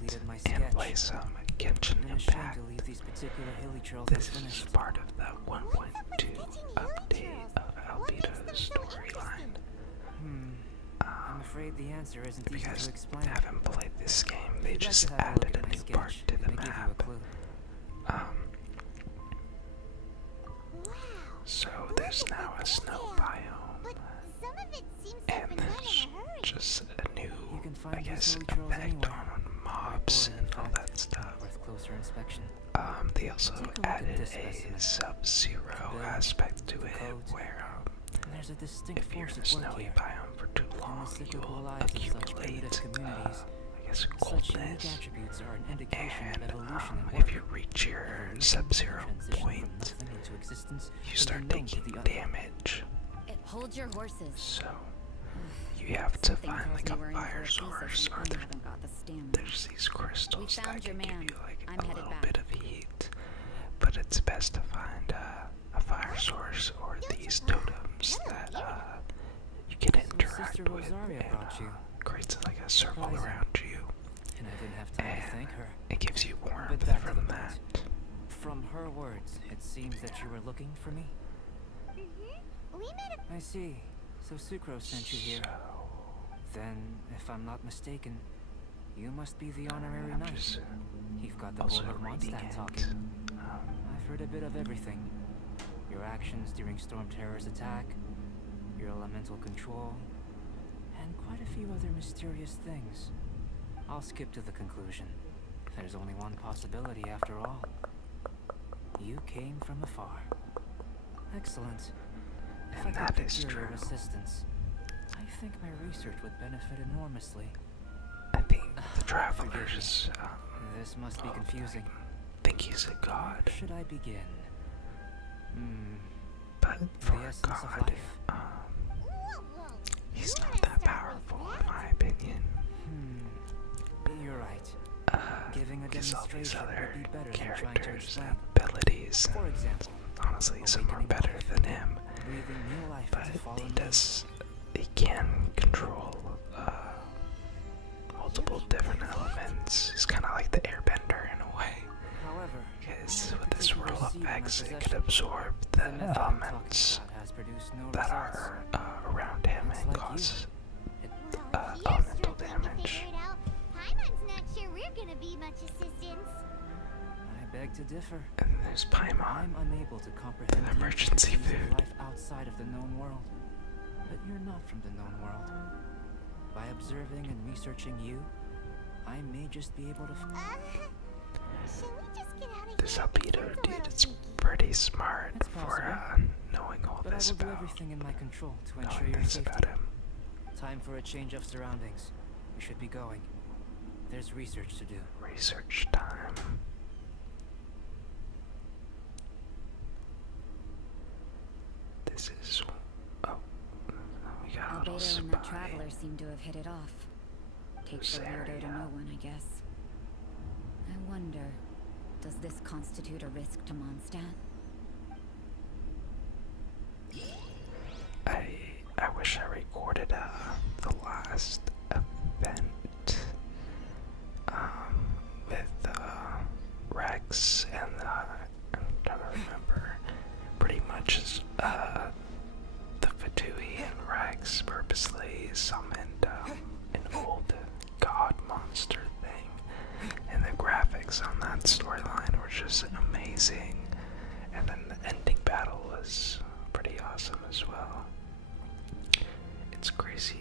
and play some Genshin Impact. This is part of the 1.2 update of Albedo's storyline. I'm afraid the answer isn't If you easy guys to explain. haven't played this game, they just added a new part to the map. So there's now a snow biome, and there's just a new, I guess, effect on mobs and all that stuff. They also added a sub-zero aspect to it, where if you're in a snowy biome for too long, you will accumulate, I guess, coldness, and if you reach your sub-zero point, you start taking damage. Hold your horses. So you have to find like a fire source, or there's these crystals that can give you like a little bit of heat, but it's best to find a fire source or these totems that you can interact with, and creates like a circle around you, and it gives you warmth from that. From her words, it seems that you were looking for me. I see. So Sucrose sent you here. Then, if I'm not mistaken, you must be the honorary knight. You've got the whole of Mondstadt talking. I've heard a bit of everything. Your actions during Storm Terror's attack, your elemental control, and quite a few other mysterious things. I'll skip to the conclusion. There's only one possibility after all. You came from afar. Excellent. If I could procure your assistance, I think my research would benefit enormously. I think the travelers, this must be confusing. think he's a god. Where should I begin? But for a god, he's not that powerful in my opinion. You're right. Giving a Because all these demonstration other would be better than trying to characters explain. have abilities, For and example, honestly some are better than him, breathing new life but into fallen he can control multiple different elements. He's kind of like the airbender in a way, However, because with his whirl effects it can absorb the elements that are around him and cause elemental damage. I beg to differ. And there's Paimon, I'm unable to comprehend an emergency the food. life outside of the known world. But you're not from the known world. By observing and researching you, I may just be able to. This Albedo dude is pretty smart for knowing all But this I will do about, everything in my control to ensure knowing your this safety. about him. Time for a change of surroundings. We should be going. There's research to do. Research time. This is, oh, we got a little Albedo and that spy. traveler seem to have hit it off. Takes a weirdo to know one, I guess. I wonder, does this constitute a risk to Mondstadt? I wish I recorded the last event with Rex and I'm trying to remember, pretty much the Fatui and Rex purposely summoned an old god monster thing, and the graphics on that storyline were just amazing, and then the ending battle was pretty awesome as well. It's crazy.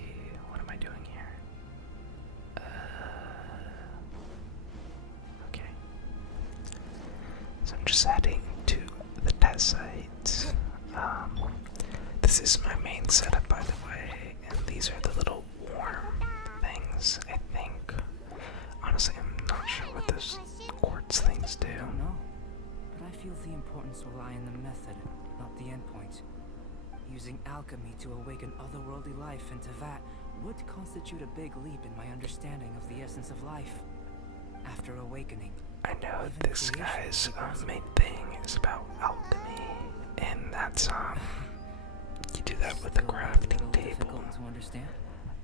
What am I doing here? Okay. So I'm just heading to the test site. This is my main setup, by the way, and these are the little warm things, I think. Honestly, I'm not sure what those quartz things do. I don't know, but I feel the importance will lie in the method, not the endpoint. Using alchemy to awaken otherworldly life into that would constitute a big leap in my understanding of the essence of life. After awakening, I know this guy's main thing is about alchemy, and that's you do that with a crafting table. To understand?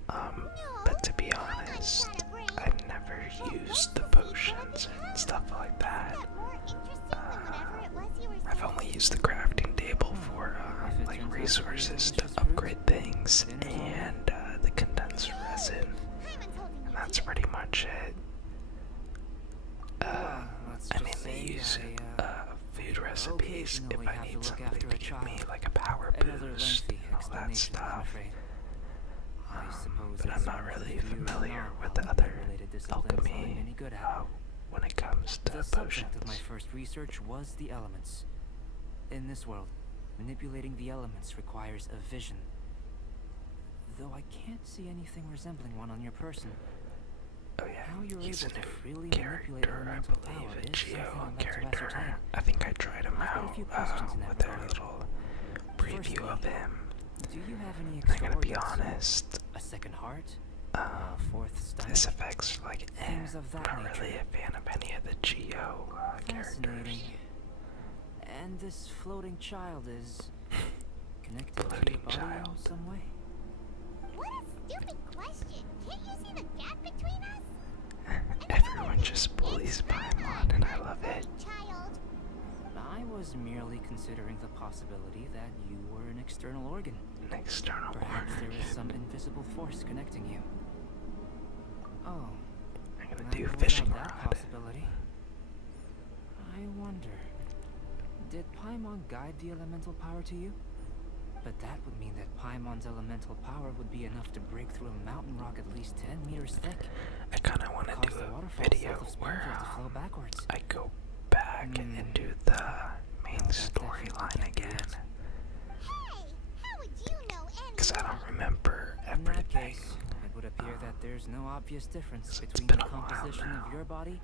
But to be honest, I've never used the use the crafting table for like resources to upgrade things, and the condensed resin, and that's pretty much it. I mainly use food recipes if I need something to give me like a power boost and all that stuff. But I'm not really familiar with the other alchemy when it comes to The potions. subject of my first research was the elements. In this world, manipulating the elements requires a vision. Though I can't see anything resembling one on your person. Oh yeah, How you're he's a able to new freely manipulate character, I elemental believe, power a is Geo something I'd like to character. ascertain. I think I tried him I've got a out few questions in that with a regard. little preview Firstly, of him. Do you have any I'm extra gonna be organs? honest, A second heart? A fourth stomach? this affects like Things of that I'm not really a fan of any of the Geo characters. Fascinating. And this floating child is connected to Floating your body child. in some way? What a stupid question! Can't you see the gap between us? Everyone just bullies Paimon, and I love it. Child. I was merely considering the possibility that you were an external organ. An external Perhaps there is organ. some invisible force connecting you. Oh, I'm gonna I do ruled fishing out that rod. possibility. I wonder, did Paimon guide the elemental power to you? But that would mean that Paimon's elemental power would be enough to break through a mountain rock at least 10 meters thick. I kind of want to Cause do the a waterfall video south of where Springfield to flow backwards. I go back and do the main storyline again, Hey, how would you know any? because I don't remember In that everything. case, it would appear that there's no obvious difference It's between been the a while composition now. of your body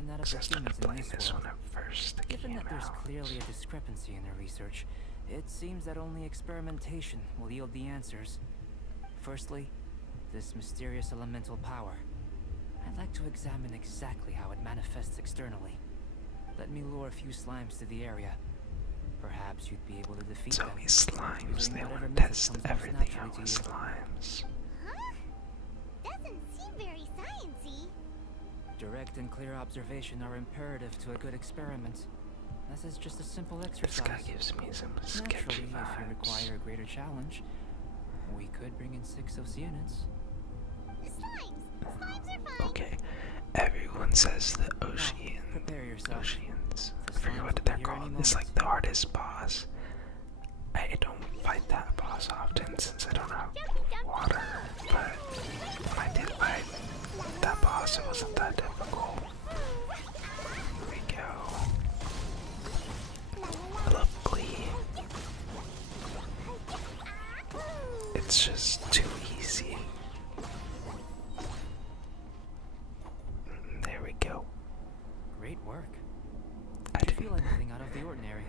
and that of Because I the started humans in playing this this world. when it first Given came that there's out. clearly a discrepancy in their research, it seems that only experimentation will yield the answers. Firstly, this mysterious elemental power. I'd like to examine exactly how it manifests externally. Let me lure a few slimes to the area. Perhaps you'd be able to defeat So them. many slimes, using they whatever want to method test comes most everything naturally out to with you. slimes. Huh? Doesn't seem very sciencey. Direct and clear observation are imperative to a good experiment. This is just a simple This exercise. guy gives me some Naturally, sketchy if you vibes. require a greater challenge, we could bring in 6 Oceanids. Slimes. Slimes are fine. Okay, everyone says the ocean. Prepare yourself. Oceans. The I forget slimes what will they're be here any called. It's like moment. the hardest boss. I don't fight that boss often since I don't have water, but when I did fight that boss, it wasn't that difficult. Here we go. I love Glee. It's just too easy. There we go. Great work. I Do you didn't. feel anything out of the ordinary?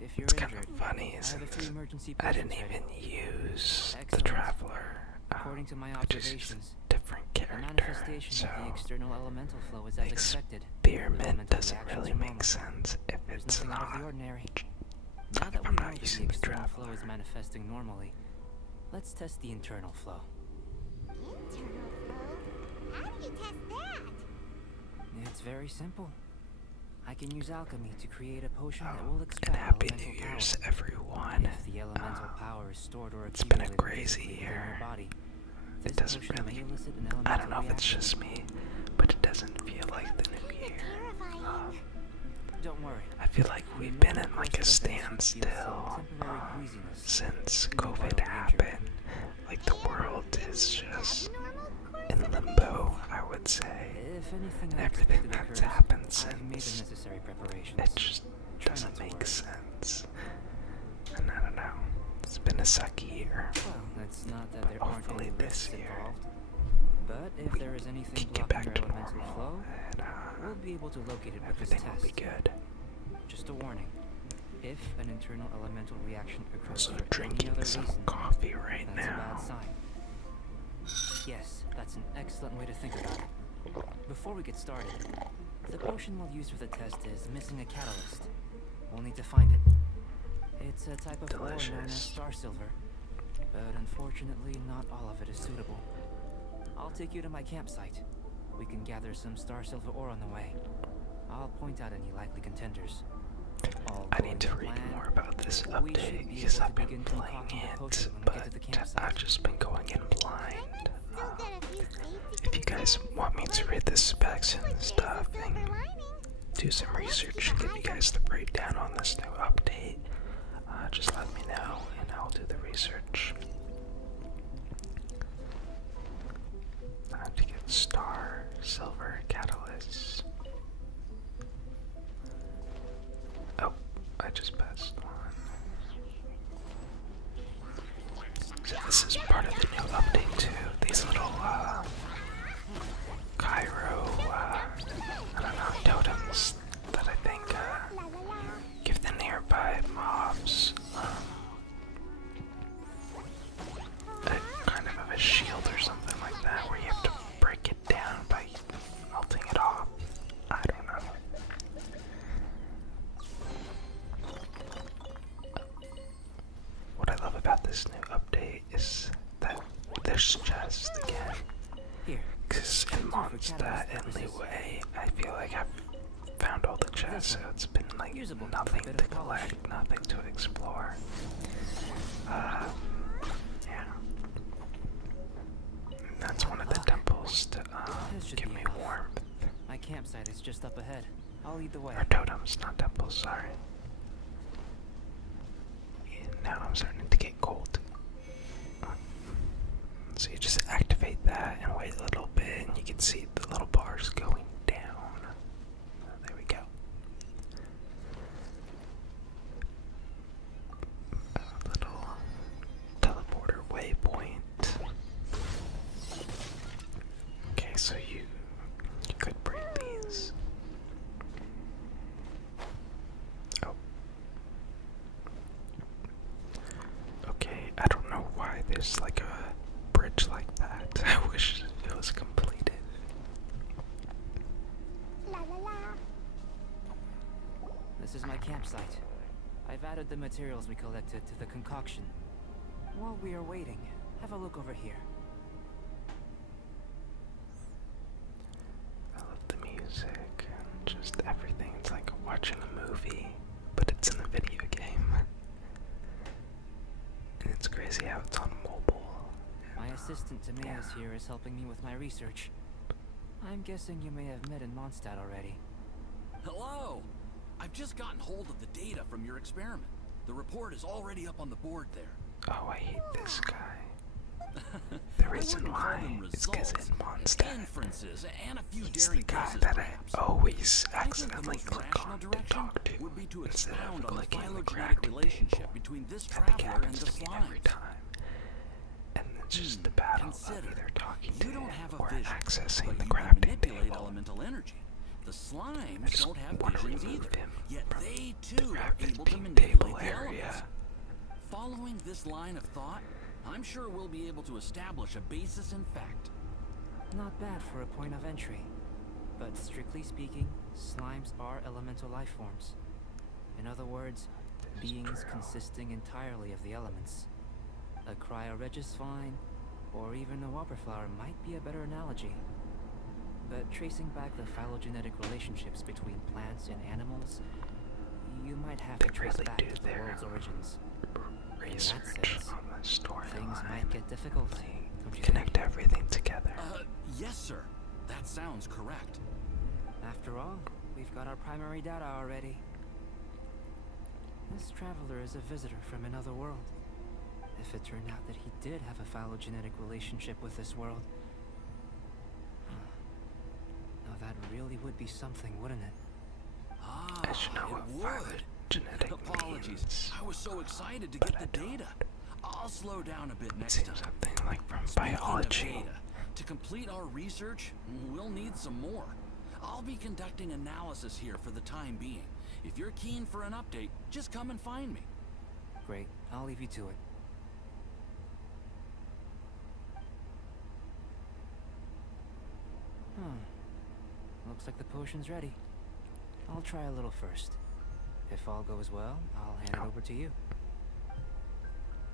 If you're It's kind injured, of funny I have a few since emergency I didn't potions ready. even use the Excellent. Traveler. According to my I just used observations, a different the character, manifestation so of the external elemental flow is as expected. experiment Elemental doesn't reactions really are make normal. sense if There's it's nothing out of not. the ordinary. If Now that we I'm know not that the using the external flow Traveler. is manifesting normally, let's test the internal flow. Internal flow? How do you test that? It's very simple. I can use alchemy to create a potion that Oh, will and extract Happy elemental New power. Year's, everyone. If the elemental power is stored or it's been a accumulated crazy physically within year. your body, It this doesn't potion really. may elicit an I don't know elemental if it's reaction. just me, but it doesn't feel like the new year. Terrifying. Don't worry. I feel like We we've know been the in course like a of events will feel standstill some temporary queasiness. since You are COVID bodily injury. happened. Like the world is just Abnormal course in of limbo, I would say. If anything And everything unexpected that's occurs, happened I've made the since, necessary preparations. it just Try doesn't not to make worry. sense. And I don't know. It's been a sucky year. Well, it's not that But there aren't hopefully any this risks year involved. But if there is anything Can get blocking back your to elemental normal, flow, and we'll be able to locate it with this everything will test. be good. Just a warning. If an internal elemental reaction occurs Also for any drinking other some reason, coffee right that's a bad now. sign. Yes, that's an excellent way to think about it. Before we get started, the potion we'll use for the test is missing a catalyst. We'll need to find it. It's a type of ore known as Delicious. star silver, but unfortunately not all of it is suitable. I'll take you to my campsite. We can gather some star silver ore on the way. I'll point out any likely contenders. All I need to read more about this update because I've been playing it, but I've just been going in blind. If you guys want me to read the specs and stuff and do some research to give you guys the breakdown on this new update, just let me know and I'll do the research. Time to get star, silver, catalyst. Oh, I just passed on. So this is part of the new update too. These little Cairo, I don't know, totems that I think give the nearby mobs kind of a shield or something like that, where you have to break it down by melting it off. I don't know. What I love about this new update is that there's chests again. Because in Mondstadt and Leeway, I feel like I've found all the chests, so it's been like nothing to collect, nothing to explore. Yeah. And that's one of the temples to give me warmth. My campsite is just up ahead. I'll lead the way. Or totems, not temples, sorry. And now I'm starting to get cold. So you just activate that and wait a little bit, and you can see the little bars going down. There we go. A little teleporter waypoint. Okay, so you could break these. Oh. Okay, I don't know why there's like a bridge like that. I wish it was completed. This is my campsite. I've added the materials we collected to the concoction. While we are waiting, have a look over here. I love the music and just everything. It's like watching a movie, but it's in a video game. And it's crazy how it's on mobile. My assistant Timaeus here is helping me with my research. I'm guessing you may have met in Mondstadt already. Hello! I've just gotten hold of the data from your experiment. The report is already up on the board there. Oh, I hate this guy. The reason why is because in Mondstadt, Inferences and a few he's the daring guy guesses, that perhaps. I always I think the accidentally most click rational on to direction talk to would be to instead expound of on the clicking the phylogenetic crafting relationship table. between this I think it traveler and happens the to me every slimes. time. And it's just the battle of Consider, either talking you to don't him have a or vision, accessing but the you can crafting manipulate table. elemental energy. The I slimes just don't have want to visions remove either, him yet from they the too are crafting able to table manipulate the area. elements. Following this line of thought, I'm sure we'll be able to establish a basis in fact. Not bad for a point of entry. But strictly speaking, slimes are elemental life forms. In other words, beings consisting entirely of the elements. A cryoregis vine, or even a wildflower might be a better analogy. But tracing back the phylogenetic relationships between plants and animals, you might have to trace back to the world's origins. Research on the Things storyline. might get difficult, don't you Connect everything together. Yes, sir. That sounds correct. After all, we've got our primary data already. This traveler is a visitor from another world. If it turned out that he did have a phylogenetic relationship with this world, now that really would be something, wouldn't it? Ah, I should know it what would. phylogenetic Apologies. means. I was so excited to but get I the don't. data. I'll slow down a bit It next seems time. something like from Speaking of biology. data, to complete our research, we'll need some more. I'll be conducting analysis here for the time being. If you're keen for an update, just come and find me. Great, I'll leave you to it. Looks like the potion's ready. I'll try a little first. If all goes well, I'll hand it over to you.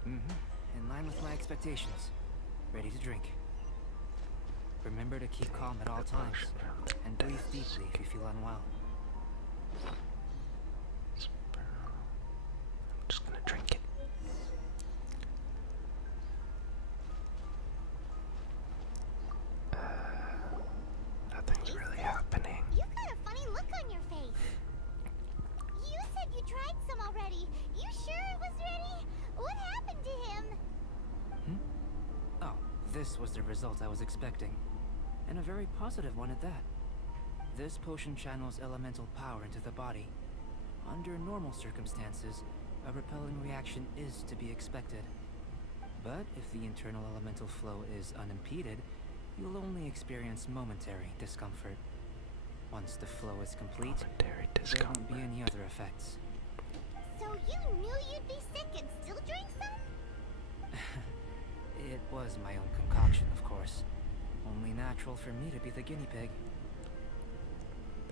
In line with my expectations. Ready to drink. Remember to keep calm at all times, and breathe deeply if you feel unwell. This was the result I was expecting, and a very positive one at that. This potion channels elemental power into the body. Under normal circumstances, a repelling reaction is to be expected. But if the internal elemental flow is unimpeded, you'll only experience momentary discomfort. Once the flow is complete, there won't be any other effects. So you knew you'd be sick and still drink some? It was my own concoction, of course. Only natural for me to be the guinea pig.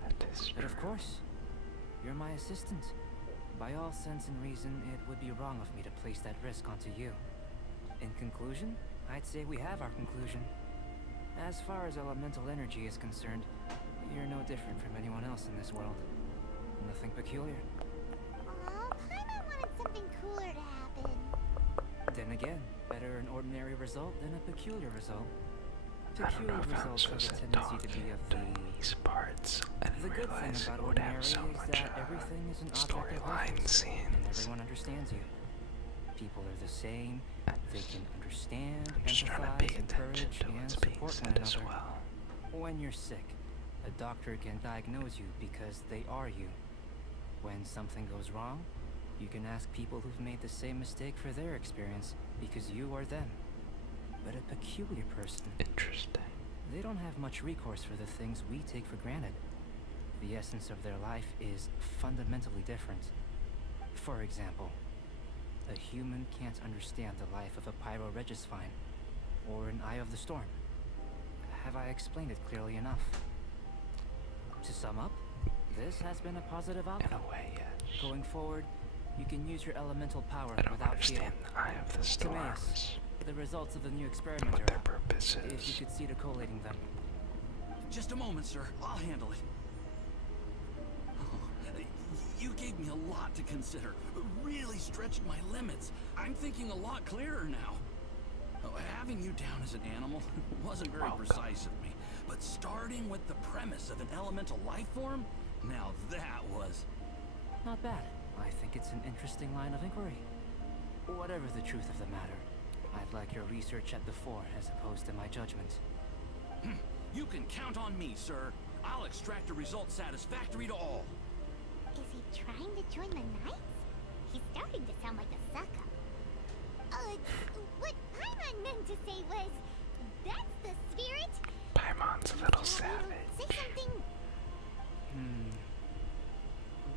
That is true. But of course, you're my assistant. By all sense and reason, it would be wrong of me to place that risk onto you. In conclusion, I'd say we have our conclusion. As far as elemental energy is concerned, you're no different from anyone else in this world. Nothing peculiar. Aw, Paimon wanted something cooler to happen. Then again, better an ordinary result than a peculiar result. I don't know Peculiar if I was results have supposed a to tendency talk to be of during these parts. I the didn't good thing realize about it would have ordinary so is much that everything is an object of storyline reference, and scenes. everyone understands you. People are the same. They can understand, I'm just trying to pay empathize, attention encourage, to and what's being support one said as another. well. When you're sick, a doctor can diagnose you because they are you. When something goes wrong, you can ask people who've made the same mistake for their experience because you are them. But a peculiar person, Interesting. they don't have much recourse for the things we take for granted. The essence of their life is fundamentally different. For example, a human can't understand the life of a pyroregisvine or an eye of the storm. Have I explained it clearly enough? To sum up, this has been a positive In outcome. a way, yes. Going forward, you can use your elemental power I don't without fear. understand the Eye of the Storms. The results of the new And experiment what are their up. purpose If is. you could see to collating them. Just a moment, sir. I'll handle it. Oh, you gave me a lot to consider. Really stretched my limits. I'm thinking a lot clearer now. Oh, having you down as an animal wasn't very precise of me. But starting with the premise of an elemental life form? Now that was... Not bad. I think it's an interesting line of inquiry. Whatever the truth of the matter, I'd like your research at the fore as opposed to my judgment. You can count on me, sir. I'll extract a result satisfactory to all. Is he trying to join the Knights? He's starting to sound like a sucker. What Paimon meant to say was, that's the spirit. Paimon's a little Say savage. something.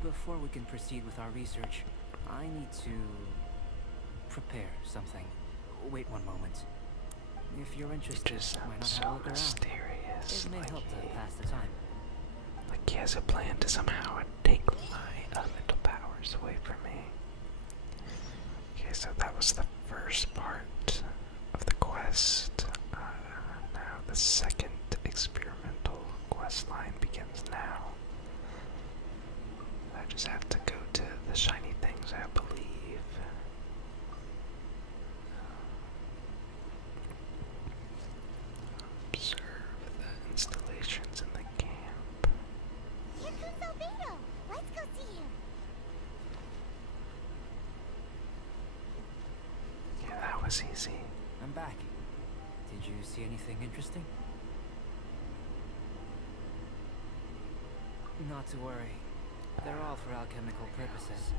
Before we can proceed with our research, I need to prepare something. Wait one moment. If you're He interested, just why not sounds have a so look around? mysterious. It may Like help to pass the time. he has a plan to somehow take my elemental powers away from me. Okay, so that was the first part of the quest. Now the second experimental quest line begins now. I just have to go to the shiny things, I believe. Observe the installations in the camp. Here comes Albedo. Let's go see him. Yeah, that was easy. I'm back. Did you see anything interesting? Not to worry. They're all for alchemical purposes.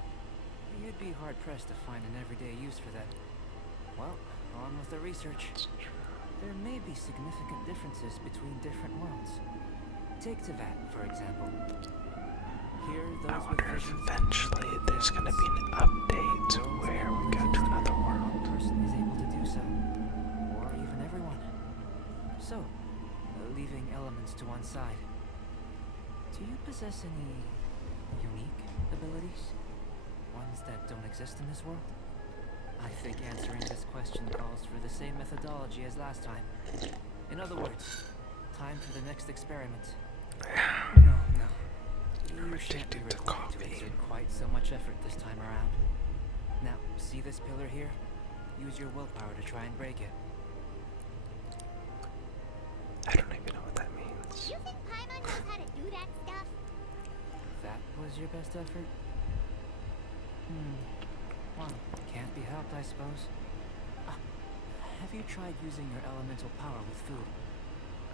You'd be hard-pressed to find an everyday use for them. Well, on with the research. It's true. There may be significant differences between different worlds. Take Teyvat, for example. Here, I those with wonder if visions eventually indicate there's going to be an realms. update Worlds where that we will go to exist another when world. one person is able to do so, or even everyone. So, leaving elements to one side, do you possess any unique abilities? Ones that don't exist in this world? I think answering this question calls for the same methodology as last time. In other words, time for the next experiment. No. You shan't be addicted to required to coffee. exert quite so much effort this time around. Now, see this pillar here? Use your willpower to try and break it. I don't even know what that means. You think Paimon knows how to do that stuff? That was your best effort? Well, can't be helped, I suppose. have you tried using your elemental power with food?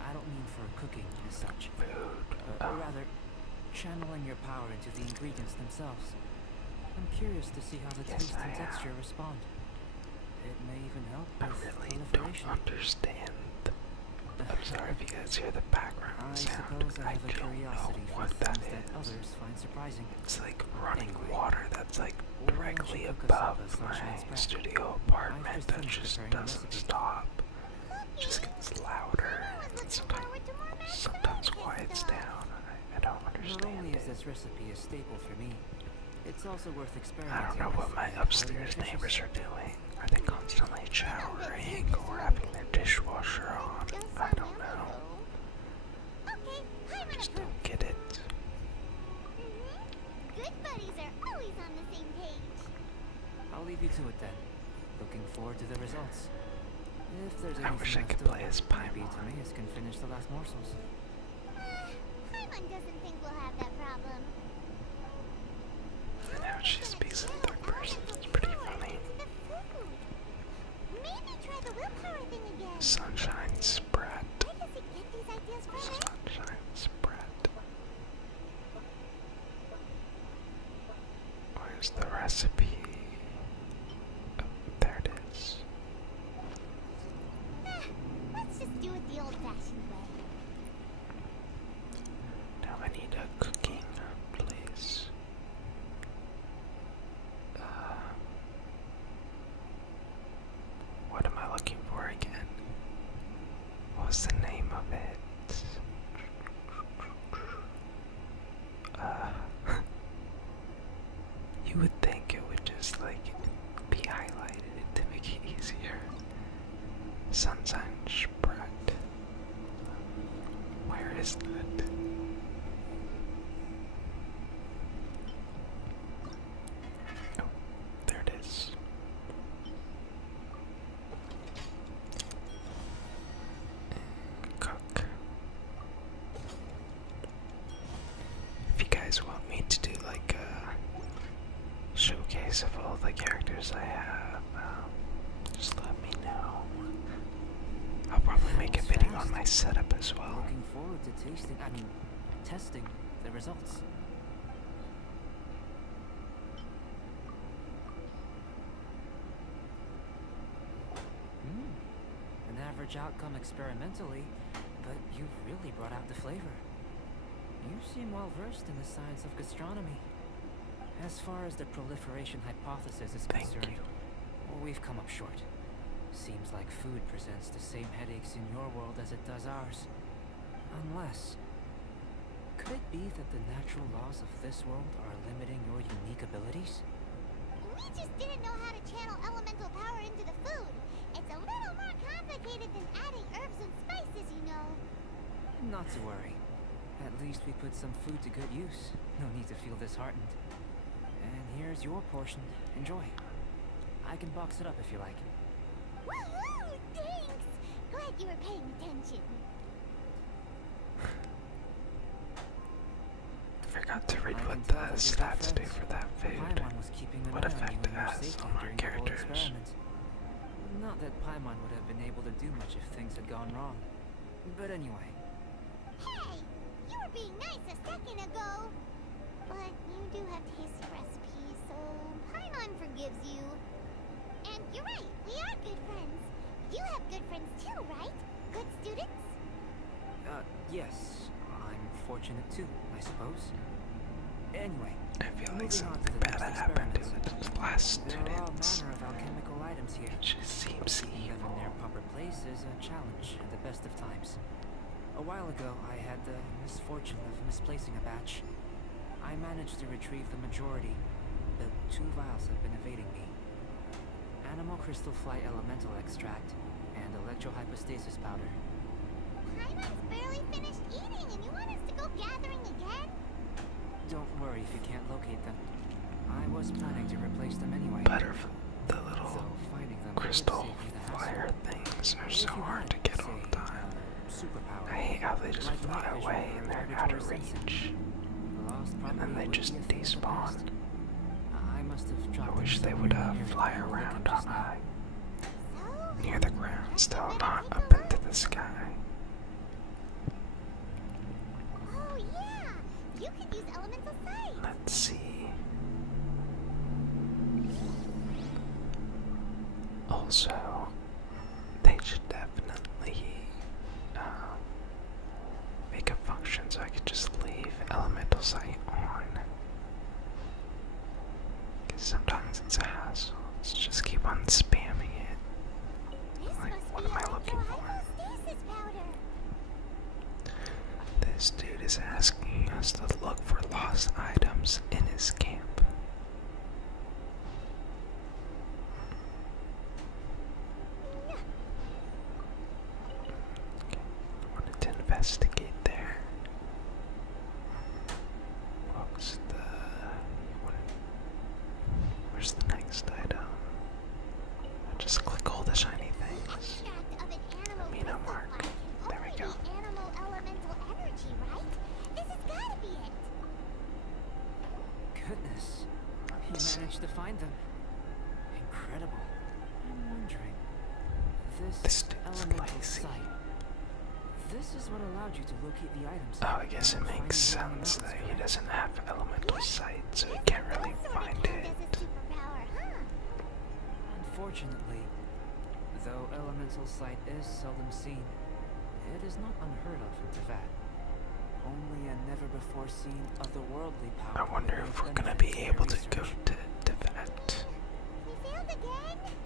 I don't mean for cooking as such. Food. Rather, channeling your power into the ingredients themselves. I'm curious to see how the taste and texture respond. It may even help I with really don't proliferation. understand. I'm sorry if you guys hear the background I sound. suppose I have a don't know curiosity for what that things that is. others find surprising. It's like running Anyway, water that's like why don't directly you cook us up above a my sunshine spread? studio I've apartment just that finished just preparing the doesn't recipe. stop. Okay. Just gets louder. I was looking Sometimes, forward to more magic sometimes this quiets stuff. down. I don't Not understand only is it. this recipe a staple for me, it's also worth experimenting I don't know what with my and highly upstairs nutritious. neighbors are doing. Are they constantly showering or having their dishwasher on? I don't know. Okay, I I'm just approved. don't get it. Good buddies are always on the same page. I'll leave you to it then. Looking forward to the results. If there's I anything wish I left could over, play as maybe Paimon. Timaeus can finish the last morsels. Paimon doesn't think we'll have that problem. And now she speaks in third person. It's pretty funny. Maybe try the willpower thing again. Sunshine spread. Where does he get these ideas from? Sunshine spread. Where's the recipe? Oh, there it is. Let's just do it the old-fashioned way. Now I need a cooking place. What am I looking for again? What's the name of it? You would think it would just like be highlighted to make it easier. Sunshine spread. Where is that? Oh, there it is. Cook. If you guys want me to do like a showcase of all the characters I have, just let me know. I'll probably make a video on my setup as well. Looking forward to testing the results. An average outcome experimentally, but you've really brought out the flavor. You seem well versed in the science of gastronomy. As far as the proliferation hypothesis is Thank concerned, you. we've come up short. Seems like food presents the same headaches in your world as it does ours. Unless... could it be that the natural laws of this world are limiting your unique abilities? We just didn't know how to channel elemental power into the food. It's a little more complicated than adding herbs and spices, you know. Not to worry. At least we put some food to good use. No need to feel disheartened. And here's your portion. Enjoy. I can box it up if you like. Woohoo! Thanks! Glad you were paying attention. I forgot to read I what can the tell that you've got stats do friends. for that food. Paimon was keeping an What eye on effect you it and your has safety on our during the whole characters. experiment. Not that Paimon would have been able to do much if things had gone wrong. But anyway, Hey! You were being nice a second ago! But you do have tasty recipes, so Paimon forgives you. And you're right, we are good friends. You have good friends too, right? Good students? yes, I'm fortunate too, I suppose. Anyway, I feel like moving on something to the bad next happened to experiments. the last There are all students. manner of alchemical items here. It just seems Keeping them in evil. their proper place is a challenge at the best of times. A while ago, I had the misfortune of misplacing a batch. I managed to retrieve the majority, but 2 vials have been evading me. Animal crystal fly elemental extract and electrohypostasis powder. Paimon's barely finished eating and you want us to go gathering again? Don't worry if you can't locate them. I was planning to replace them anyway. The So little finding them crystal would save me the fire hassle. things are If so you hard had, to get all say, the time. Superpower, I hate how they just like fly night vision away or and they're out of auditory sensing, reach. the lost And then property they would just be a thing of the despawn. past. I must have I dropped wish them they would somewhere near fly where you're around looking on just now. high. So, near the ground, still not up into the sky. Oh yeah, you could use elemental sight. Let's see. Also, they should definitely make a function so I could just leave elemental sight on. Because sometimes it's a hassle. Let's just keep on spamming it. Like, what am I looking for? This dude is asking us to look for lost items in his camp. Okay, I wanted to investigate there. Where's the next item? I'll just click all the shiny things. Amino mark. There we go. Animal elemental energy, right? This has gotta be it. Goodness, he managed to find them. Incredible. I'm wondering, this elemental sight. This is what allowed you to locate the items. Oh, I guess it makes sense that he doesn't have elemental sight, so he can't really find it. Unfortunately, though elemental sight is seldom seen, it is not unheard of for Tevat. Only a never-before-seen otherworldly power. I wonder if we're gonna be able to go to Tevat.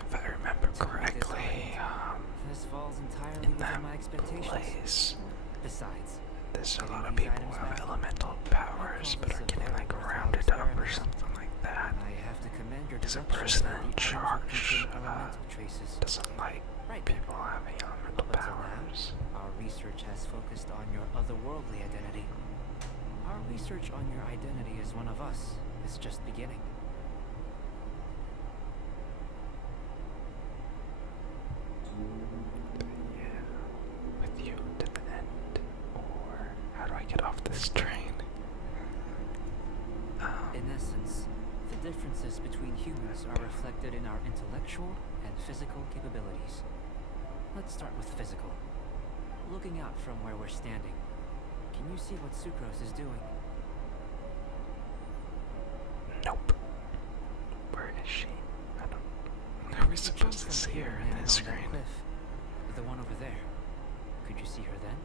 If I remember correctly, this falls entirely in that within my expectations. place, Besides, there's a lot of people who have elemental powers, but are getting like rounded up or something like that. I have to commend your Because a deduction person that in the items charge contain elemental traces. doesn't like people having elemental But till now, powers. our research has focused on your otherworldly identity. Our research on your identity as one of us is just beginning. Yeah, with you to the end. Or how do I get off this train? In essence, the differences between humans are reflected in our intellectual and physical capabilities. Let's start with physical. Looking out from where we're standing, can you see what Sucrose is doing? Nope. Where is she? I don't. Are we supposed to see her in this screen? The one over there. Could you see her then?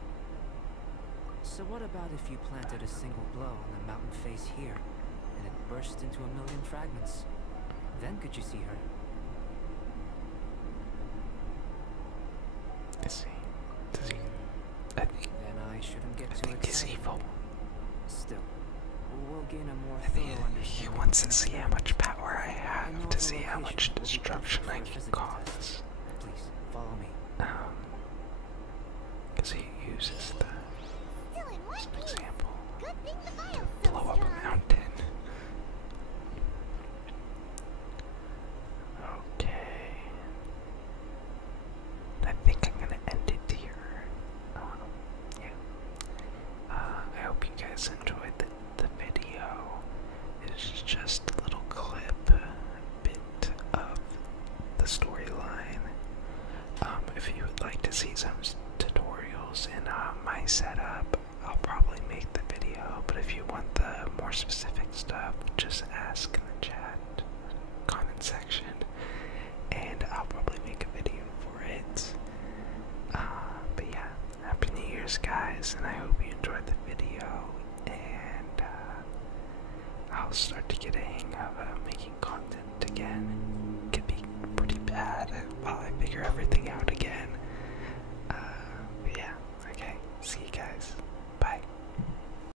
So what about if you planted a single blow on the mountain face here, and it burst into 1,000,000 fragments? Then could you see her? Is he? Does he? I think. Then I shouldn't get I too think he's excited. evil. Still, we'll gain a more I think thorough he understanding. wants to see how much power I have, know to the see how location much will be destruction perfect I for a can physical cause. test. Please follow me. Because he uses the, Still in one as an piece. example, Good thing the to bio's blow so up a strong. mountain. Okay. I think I'm gonna end it here. Yeah. I hope you guys enjoyed the video. It's just a little clip, bit of the storyline. If you would like to see some tutorials in my setup, I'll probably make the video, but if you want the more specific stuff, just ask in the chat, comment section, and I'll probably make a video for it. But yeah, Happy New Year's guys, and I hope you enjoyed the video, and I'll start to get a hang of making content